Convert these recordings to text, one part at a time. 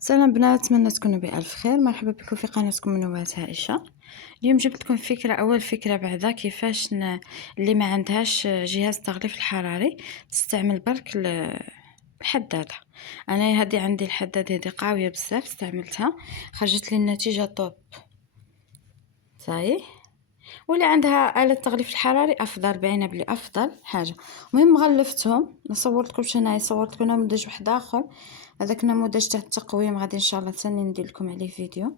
سلام بنات، اتمنى تكونوا بألف خير. مرحبا بكم في قناتكم منوعات عائشة. اليوم جبت لكم اول فكره بعدا كيفاش اللي ما عندهاش جهاز تغليف الحراري تستعمل برك الحداده. انا هذه عندي الحداده هذه قويه بزاف، استعملتها خرجت لي النتيجه طوب صحيح. واللي عندها آلة تغليف الحراري افضل، باينه بلي افضل حاجه. المهم غلفتهم، نصورت لكم انا صورت لكم نموذج واحد اخر، هذاك نموذج تاع التقويم غادي ان شاء الله ثاني ندير لكم عليه فيديو.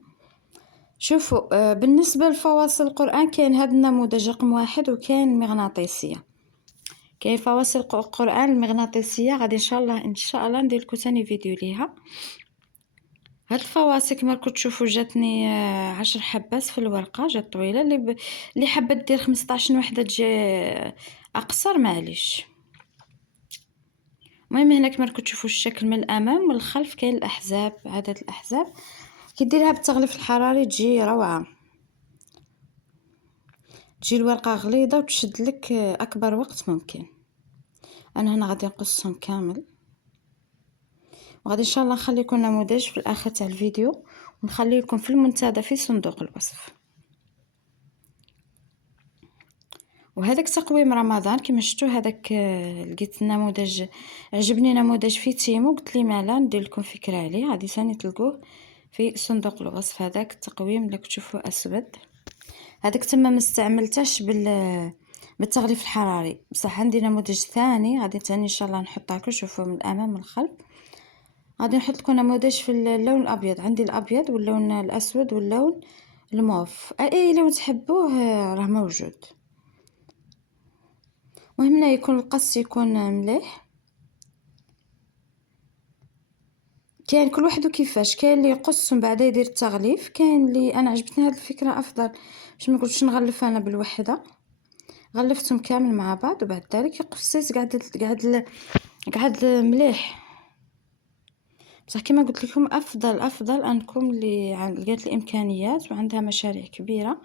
شوفوا، بالنسبه لفواصل القران كاين هذا النموذج رقم 1 وكاين المغناطيسيه. كاين فواصل القران المغناطيسيه غادي ان شاء الله ندير لكم ثاني فيديو ليها. هاد الفواصل كما راكم تشوفوا جاتني 10 حبات في الورقه، جات طويله. اللي حابه دير 15 وحده تجي اقصر معليش. المهم هنا كما راكم تشوفوا الشكل من الامام ومن الخلف كاين الاحزاب، عدد الاحزاب. كي ديرها بالتغليف الحراري تجي روعه، تجي الورقه غليظه وتشد لك اكبر وقت ممكن. انا هنا غادي نقصهم كامل، وغادي ان شاء الله نخلي لكم نموذج في الاخر تاع الفيديو، ونخلي لكم في المنتدى في صندوق الوصف. وهذاك تقويم رمضان كما شفتوا، هذاك لقيت النموذج عجبني، نموذج في تيمو، قلت لي مالا ندير لكم فكره عليه. غادي ثاني تلقوه في صندوق الوصف. هذاك التقويم اللي تشوفوا اسود، هذاك تما ما استعملتش بالتغليف الحراري، بصح عندي نموذج ثاني غادي ثاني ان شاء الله نحطها لكم. شوفوا من الامام والخلف. غادي نحط لكم نموذج في اللون الابيض، عندي الابيض واللون الاسود واللون الموف، اي لون تحبوه راه موجود. المهم هنا يكون القص يكون مليح. كاين كل واحد وكيفاش، كاين اللي يقص ومن بعد يدير التغليف، كاين اللي انا عجبتني هذه الفكره افضل باش ما نقولش نغلف انا بالوحده. غلفتهم كامل مع بعض وبعد ذلك قصيت قعد مليح. بصح كما قلت لكم افضل انكم اللي لقيت الامكانيات وعندها مشاريع كبيره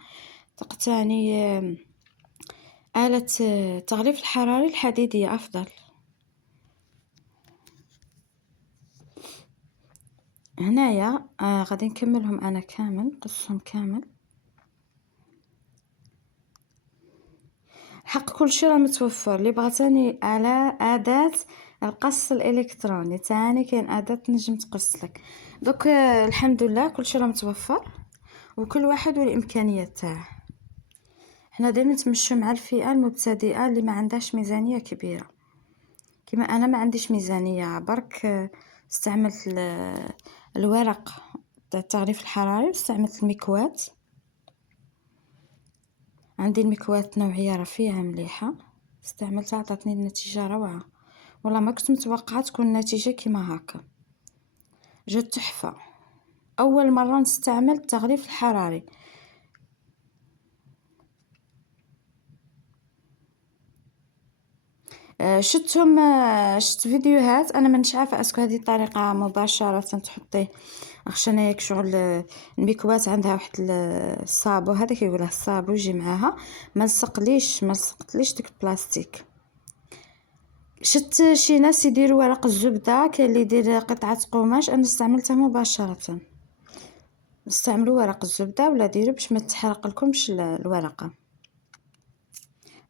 تقتني آلة التغليف الحراري الحديديه افضل. هنايا غادي نكملهم انا كامل، نقصهم كامل. حق كل شيء راه متوفر. اللي بغاتني على اداه القص الالكتروني تاني كاين اداه تنجم تقص لك. دوك الحمد لله كل شيء راه متوفر، وكل واحد والامكانيات تاعه. حنا دائما نتمشوا مع الفئه المبتدئه اللي ما عندهاش ميزانيه كبيره. كما انا ما عنديش ميزانيه برك، استعملت الورق تاع التغليف الحراري، واستعملت المكواة. عندي المكواة نوعيه رفيعه مليحه، استعملتها عطاتني النتيجه روعه. والله ما كنت متوقعه تكون النتيجه كيما هكا، جات تحفه. اول مره نستعمل التغليف الحراري. شفتهم، شفت فيديوهات. انا مانيش عارفه اسكو هذه طريقه مباشره تحطيه، اخشى انا ياك شغل الميكوات عندها واحد الصابو، هذاك يقولها الصابو يجي معاها، ما لصقتليش ديك البلاستيك. شفت شي ناس يديروا ورق الزبده، كاين اللي يدير قطعه قماش، انا استعملتها مباشره. استعملوا ورق الزبده ولا ديروا باش ما تحرق لكمش الورقه.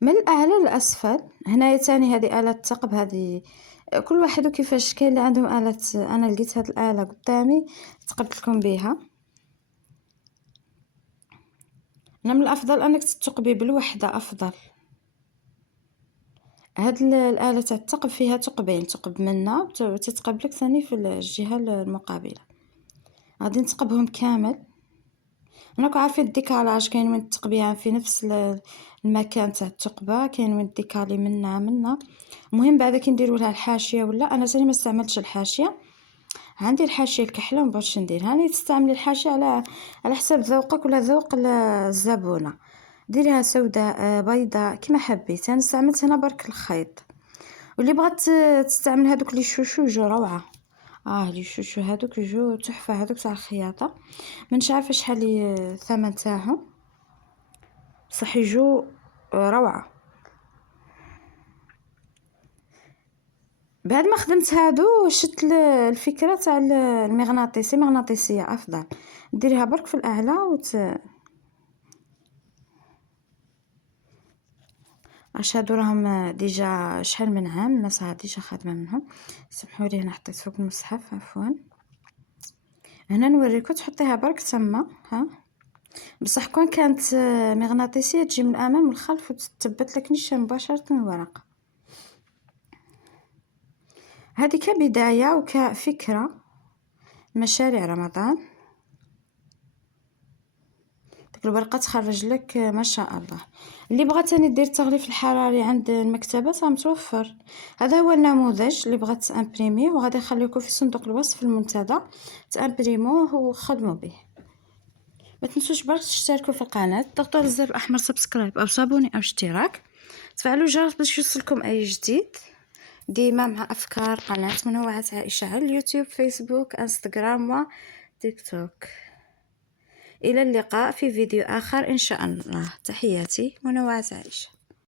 من الاعلى للاسفل. هنايا تاني هذه آلة الثقب، هذه كل واحد وكيفاش. كاين اللي عندهم آلة، انا لقيت هذه الآلة قدامي تقبت لكم بها. انا من الافضل انك تثقبي بالوحده افضل. هاد الآلة تاع الثقب فيها ثقبين، ثقب منا وتتقبلك ثاني في الجهه المقابله. غادي نثقبهم كامل. راكم عارفين الديكالاج، كاين وين تثقبيها في نفس المكان تاع الثقبه، كاين وين ديكالي منا. المهم بعدا كي نديروا لها الحاشيه، ولا انا ثاني ما استعملتش الحاشيه، عندي الحاشيه الكحله وما بغيتش ندير. هاني تستعملي الحاشيه على حسب ذوقك ولا ذوق الزبونه، ديريها سوداء بيضاء كما حبيت. انا استعملت هنا برك الخيط. واللي بغات تستعمل هذوك لي شوشو يجو روعه. لي شوشو هذوك يجو تحفه، هذوك تاع الخياطه. منش عارفه شحال الثمن تاعهم، صح يجو روعه. بعد ما خدمت هادو شت الفكره تاع المغناطيسيه افضل. ديريها برك في الاعلى اش هادو راهم ديجا شحال من عام الناس ديجا خادمه منهم. سمحوا لي، هنا حطيت فوق المصحف، عفوا. هنا نوريكم تحطيها برك تما، ها. بصح كون كانت مغناطيسيه تجي من الامام والخلف وتثبت لك نيشان مباشره الورق. هذه كبدايه وكفكره مشاريع رمضان. ديك الورقه تخرج لك ما شاء الله. اللي بغات ثاني دير التغليف الحراري عند المكتبه راه متوفر. هذا هو النموذج اللي بغات تامبريميه، وغادي نخليكم في صندوق الوصف المنتدى تامبريموه وخدموا به. ما تنسوش برك تشتركوا في القناه، ضغطوا على الزر الاحمر سبسكرايب او صابوني او اشتراك، تفعلوا الجرس باش يوصلكم اي جديد، ديما مع افكار قناه منوعات عائشه على اليوتيوب، فيسبوك، انستغرام وتيك توك. إلى اللقاء في فيديو آخر إن شاء الله. تحياتي، منوعات عائشة.